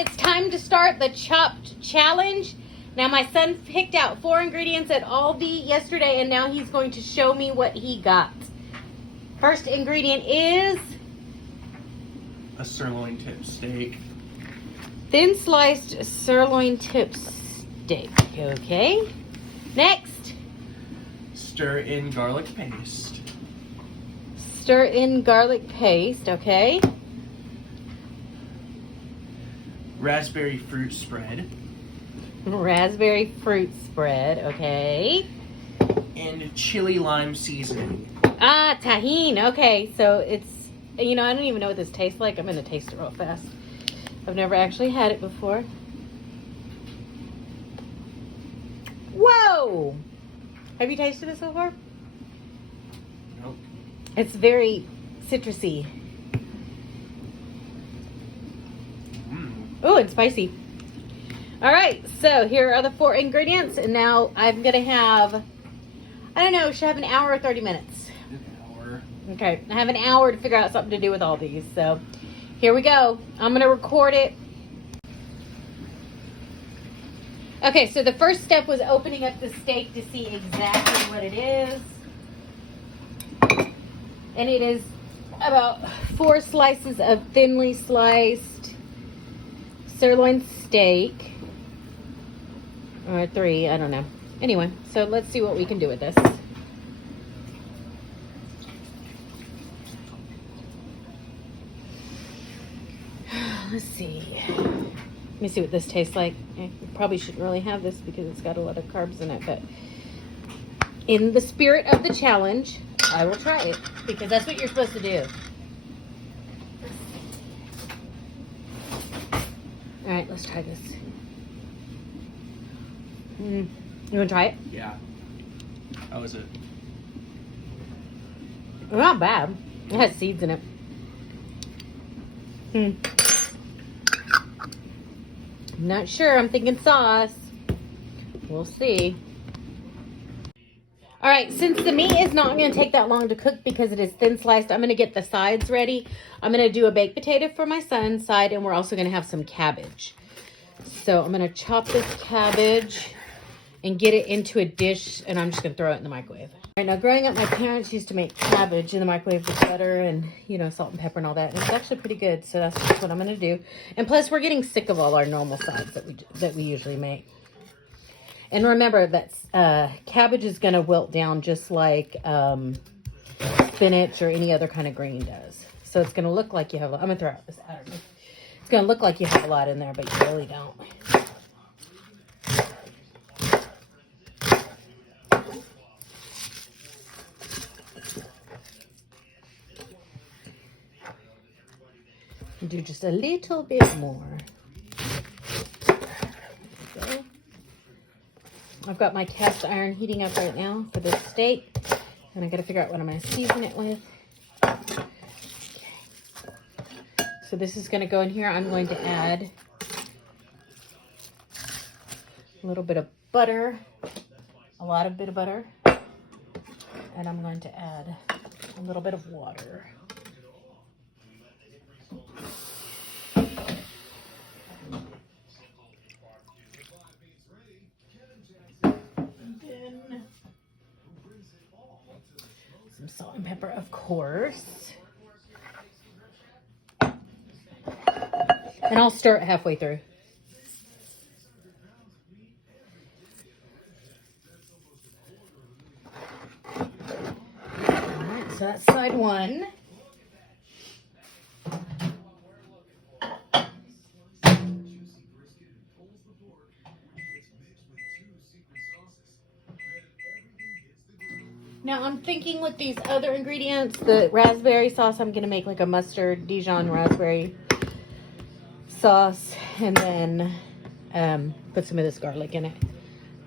It's time to start the chopped challenge. Now my son picked out 4 ingredients at Aldi yesterday and now he's going to show me what he got. First ingredient is a sirloin tip steak. thin sliced sirloin tip steak. Okay. Next. Stir in garlic paste. Stir in garlic paste. Okay. Raspberry fruit spread. Raspberry fruit spread. Okay. And chili lime seasoning. Ah, tahini. Okay, so it's, I don't even know what this tastes like. I'm going to taste it real fast. I've never actually had it before. Whoa! Have you tasted this before? Nope. It's very citrusy. Oh, and spicy. All right, so here are the 4 ingredients, and now I'm going to have, I don't know, should I have an hour or 30 minutes? An hour. Okay, I have an hour to figure out something to do with all these, so here we go. I'm going to record it. Okay, so the first step was opening up the steak to see exactly what it is. And it is about 4 slices of thinly sliced sirloin steak. Or 3, I don't know. Anyway, so let's see what we can do with this. Let's see. Let me see what this tastes like. I probably shouldn't really have this because it's got a lot of carbs in it, but in the spirit of the challenge, I will try it because that's what you're supposed to do. All right, let's try this. You want to try it? Yeah. How is it? Not bad. It has seeds in it. I'm not sure. I'm thinking sauce. We'll see. All right, since the meat is not going to take that long to cook because it is thin sliced, I'm going to get the sides ready. I'm going to do a baked potato for my son's side, and we're also going to have some cabbage. So I'm going to chop this cabbage and get it into a dish, and I'm just going to throw it in the microwave. All right, now growing up, my parents used to make cabbage in the microwave with butter and, salt and pepper and all that. And it's actually pretty good, so that's just what I'm going to do. And plus, we're getting sick of all our normal sides that we usually make. And remember that cabbage is going to wilt down just like spinach or any other kind of green does. So it's going to look like you have, I'm going to throw out this out of me. It's going to look like you have a lot in there, but you really don't. Do just a little bit more. So, I've got my cast iron heating up right now for this steak, and I got to figure out what I'm going to season it with. Okay. So this is going to go in here. I'm going to add a little bit of butter, a lot of bit of butter, and I'm going to add a little bit of water. Some salt and pepper, of course. And I'll stir it halfway through. Alright, so that's side 1. Now I'm thinking with these other ingredients, the raspberry sauce, I'm going to make like a mustard Dijon raspberry sauce and then put some of this garlic in it.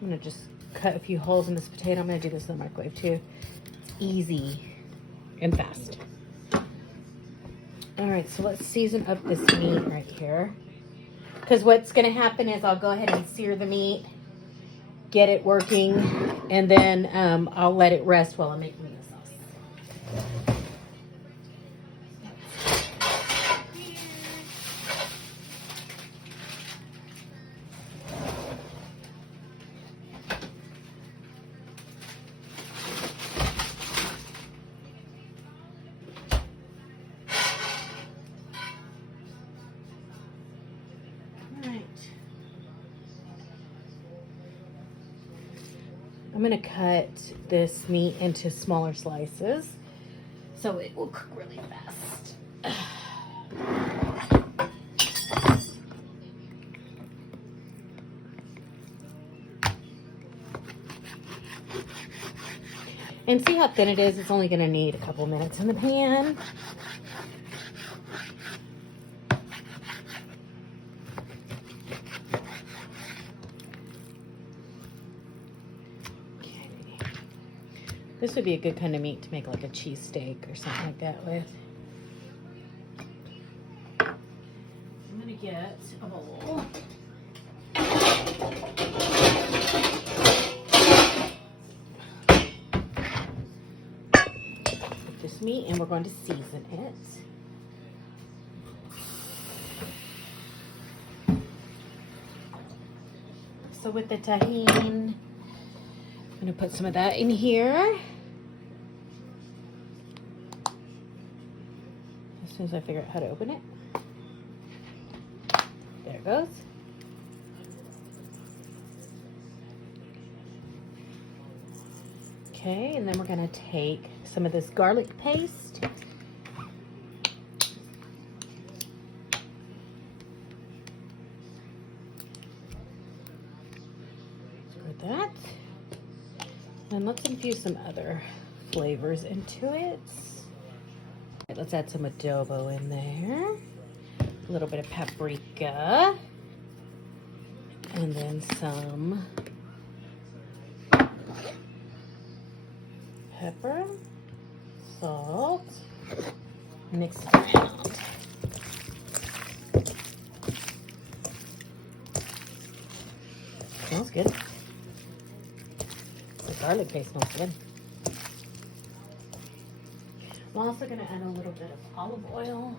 I'm going to just cut a few holes in this potato. I'm going to do this in the microwave too. It's easy and fast. All right, so let's season up this meat right here. Because what's going to happen is I'll go ahead and sear the meat, get it working, and then I'll let it rest while I'm making the sauce. I'm gonna cut this meat into smaller slices so it will cook really fast. And see how thin it is? It's only gonna need a couple minutes in the pan. This would be a good kind of meat to make like a cheesesteak or something like that with. I'm gonna get a bowl. Put this meat and we're going to season it. So with the tahini, I'm gonna put some of that in here. As soon as I figure out how to open it. There it goes. Okay, and then we're gonna take some of this garlic paste. Squirt that. And let's infuse some other flavors into it. Right, let's add some adobo in there. A little bit of paprika. And then some pepper, salt. Mix it around. Smells good. The garlic paste smells good. I'm also going to add a little bit of olive oil.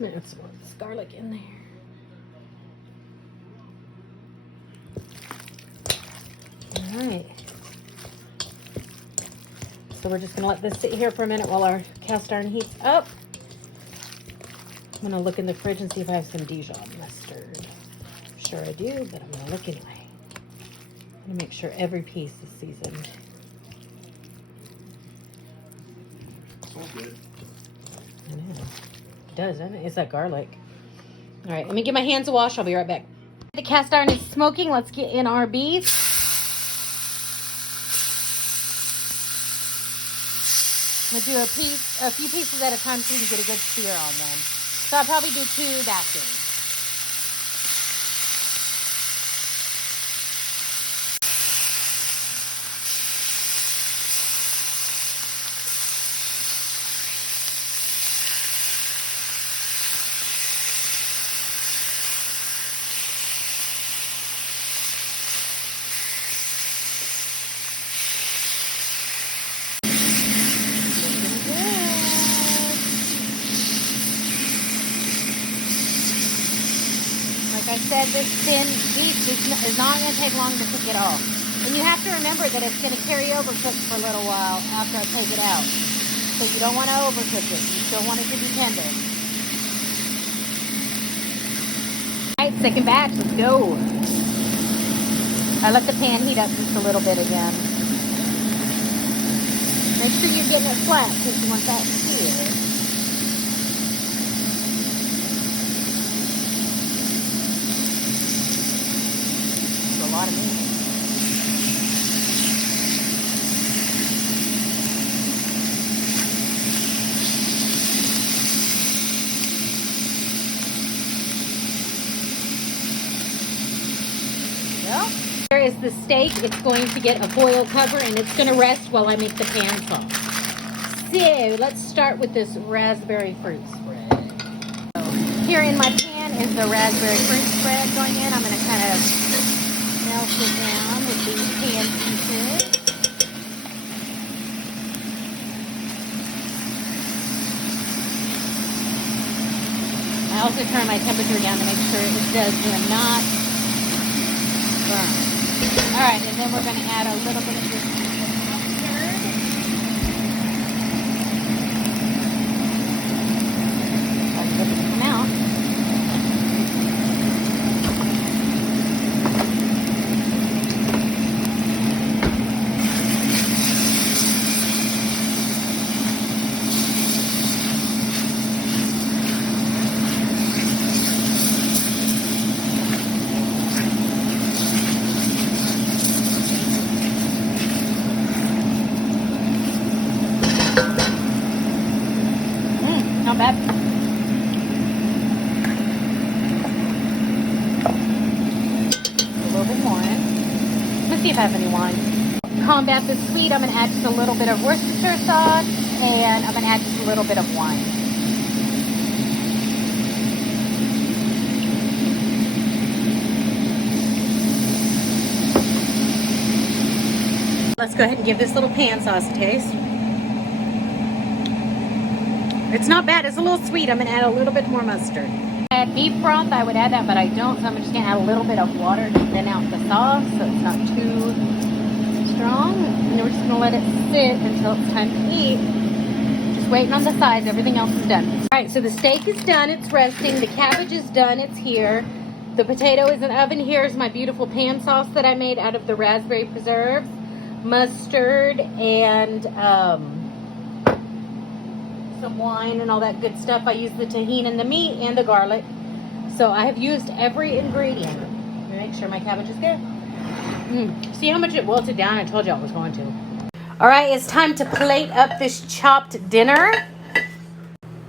Add some more of this garlic in there. All right. So we're just going to let this sit here for a minute while our cast iron heats up. I'm going to look in the fridge and see if I have some Dijon mustard. I'm sure I do, but I'm going to look anyway. I'm going to make sure every piece is seasoned. Smells good. I know. It does, doesn't it? It's that garlic. All right, let me give my hands a wash. I'll be right back. The cast iron is smoking. Let's get in our beef. I'm gonna do a few pieces at a time so you can get a good sear on them. So I'll probably do 2 batches. Like I said, this thin beef is not going to take long to cook at all. And you have to remember that it's going to carry over cook for a little while after I take it out. So you don't want to overcook it. You still want it to be tender. All right, second batch. Let's go. I let the pan heat up just a little bit again. Make sure you're getting it flat because you want that sear. A lot of meat. Well, here is the steak. It's going to get a foil cover and it's going to rest while I make the pan sauce. So let's start with this raspberry fruit spread. So here in my pan is the raspberry fruit spread going in. I'm going to kind of melt it down with these pan pieces. I also turn my temperature down to make sure it does not burn. Alright, and then we're going to add a little bit of this see if I have any wine. Combat the sweet, I'm going to add just a little bit of Worcestershire sauce, and I'm going to add just a little bit of wine. Let's go ahead and give this little pan sauce a taste. It's not bad. It's a little sweet. I'm going to add a little bit more mustard. If I had beef broth, I would add that, but I don't, so I'm just going to add a little bit of water to thin out the sauce so it's not too strong. And then we're just going to let it sit until it's time to eat. Just waiting on the sides. Everything else is done. All right, so the steak is done. It's resting. The cabbage is done. It's here. The potato is in the oven. Here's my beautiful pan sauce that I made out of the raspberry preserves, mustard, and some wine and all that good stuff. I used the tahini and the meat and the garlic. So I have used every ingredient. Let me make sure my cabbage is good. See how much it wilted down? I told you I was going to. All right, it's time to plate up this chopped dinner.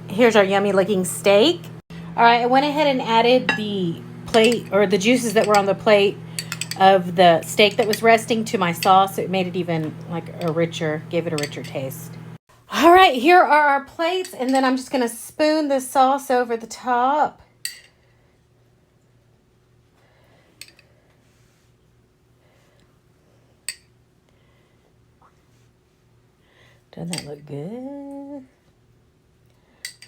Here's our yummy looking steak. All right, I went ahead and added the plate or the juices that were on the plate of the steak that was resting to my sauce. It made it even like gave it a richer taste. All right, here are our plates, and then I'm just going to spoon the sauce over the top. Doesn't that look good?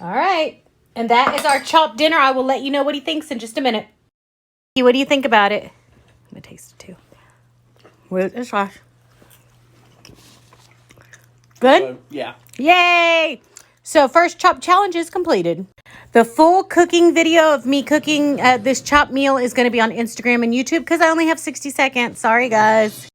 All right, and that is our chopped dinner. I will let you know what he thinks in just a minute. What do you think about it? I'm going to taste it too. With the sauce. Good? Yeah. Yay! So first chop challenge is completed. The full cooking video of me cooking this chopped meal is going to be on Instagram and YouTube because I only have 60 seconds. Sorry, guys.